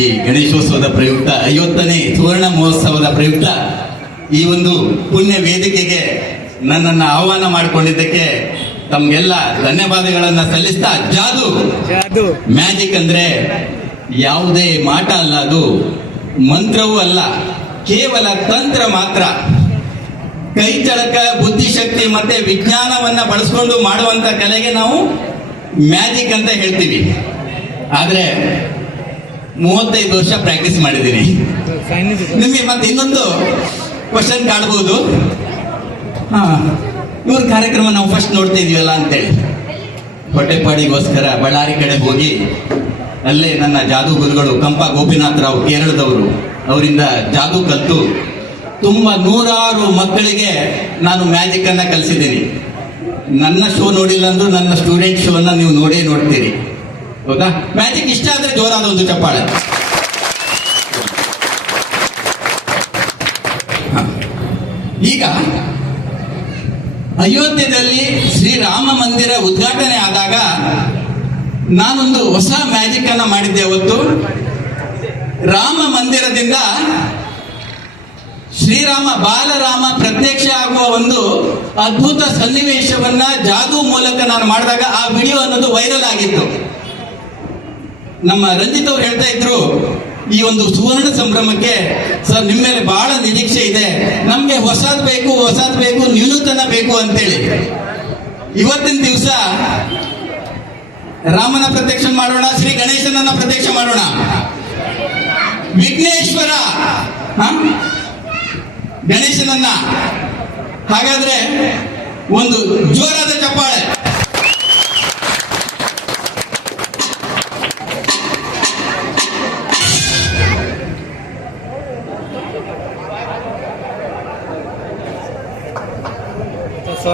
ಈ ಗಣೇಶೋತ್ಸವದ ಪ್ರಯುಕ್ತ 50ನೇ ಸುವರ್ಣ ಮಹೋತ್ಸವದ ಪ್ರಯುಕ್ತ ಈ ಒಂದು ಪುಣ್ಯ ವೇದಿಕೆಗೆ ನನ್ನನ್ನು ಆಹ್ವಾನ ಮಾಡಿಕೊಂಡಿದ್ದಕ್ಕೆ ತಮ್ಗೆಲ್ಲ ಧನ್ಯವಾದಗಳನ್ನ ಸಲ್ಲಿಸ್ತಾ, ಜಾದು ಮ್ಯಾಜಿಕ್ ಅಂದ್ರೆ ಯಾವುದೇ ಮಾಟ ಅಲ್ಲ, ಅದು ಮಂತ್ರವೂ ಅಲ್ಲ, ಕೇವಲ ತಂತ್ರ ಮಾತ್ರ. ಕೈ ಚಳಕ, ಬುದ್ಧಿಶಕ್ತಿ ಮತ್ತೆ ವಿಜ್ಞಾನವನ್ನ ಬಳಸ್ಕೊಂಡು ಮಾಡುವಂತ ಕಲೆಗೆ ನಾವು ಮ್ಯಾಜಿಕ್ ಅಂತ ಹೇಳ್ತೀವಿ. ಆದ್ರೆ 35 ವರ್ಷ ಪ್ರಾಕ್ಟೀಸ್ ಮಾಡಿದ್ದೀನಿ. ನಿಮಗೆ ಮತ್ತೆ ಇನ್ನೊಂದು ಕ್ವಶನ್ ಕಾಣಬಹುದು, ಇವ್ರ ಕಾರ್ಯಕ್ರಮ ನಾವು ಫಸ್ಟ್ ನೋಡ್ತಾ ಇದೀವಲ್ಲ ಅಂತೇಳಿ. ಹೊಟ್ಟೆಪಾಡಿಗೋಸ್ಕರ ಬಳ್ಳಾರಿ ಕಡೆ ಹೋಗಿ ಅಲ್ಲೇ ನನ್ನ ಜಾದೂ ಗುರುಗಳು ಕಂಪ ಗೋಪಿನಾಥ್ ರಾವ್ ಕೇರಳದವರು, ಅವರಿಂದ ಜಾದೂ ಕಲಿತು ತುಂಬಾ 100 ಮಕ್ಕಳಿಗೆ ನಾನು ಮ್ಯಾಜಿಕ್ ಅನ್ನ ಕಲಿಸಿದ್ದೀನಿ. ನನ್ನ ಶೋ ನೋಡಿಲ್ಲ ಅಂದ್ರೂ ನನ್ನ ಸ್ಟೂಡೆಂಟ್ ಶೋ ಅನ್ನ ನೀವು ನೋಡ್ತೀರಿ. ಹೌದಾ? ಮ್ಯಾಜಿಕ್ ಇಷ್ಟ ಆದ್ರೆ ಜೋರಾದ ಒಂದು ಚಪ್ಪಾಳೆ. ಈಗ ಅಯೋಧ್ಯೆಯಲ್ಲಿ ಶ್ರೀರಾಮ ಮಂದಿರ ಉದ್ಘಾಟನೆ ಆದಾಗ ನಾನೊಂದು ಹೊಸ ಮ್ಯಾಜಿಕ್ ಅನ್ನ ಮಾಡಿದ್ದೆ. ಅವತ್ತು ರಾಮ ಮಂದಿರದಿಂದ ಶ್ರೀರಾಮ ಬಾಲರಾಮ ಪ್ರತ್ಯಕ್ಷ ಆಗುವ ಒಂದು ಅದ್ಭುತ ಸನ್ನಿವೇಶವನ್ನ ಜಾದೂ ಮೂಲಕ ನಾನು ಮಾಡಿದಾಗ ಆ ವಿಡಿಯೋ ಅನ್ನೋದು ವೈರಲ್ ಆಗಿತ್ತು. ನಮ್ಮ ರಂಜಿತ್ ಅವ್ರು ಹೇಳ್ತಾ ಇದ್ರು, ಈ ಒಂದು ಸುವರ್ಣ ಸಂಭ್ರಮಕ್ಕೆ ಸರ್ ನಿಮ್ಮ ಮೇಲೆ ಬಹಳ ನಿರೀಕ್ಷೆ ಇದೆ, ನಮ್ಗೆ ಹೊಸದ್ ಬೇಕು, ನ್ಯೂನತನ ಬೇಕು ಅಂತೇಳಿ. ಇವತ್ತಿನ ದಿವಸ ರಾಮನ ಪ್ರತ್ಯಕ್ಷ ಮಾಡೋಣ, ಶ್ರೀ ಗಣೇಶನನ್ನ ಪ್ರತ್ಯಕ್ಷ ಮಾಡೋಣ. ವಿಘ್ನೇಶ್ವರ ಗಣೇಶನನ್ನ. ಹಾಗಾದ್ರೆ ಒಂದು ಜೋರಾದ ಚಪ್ಪಾಳೆ. So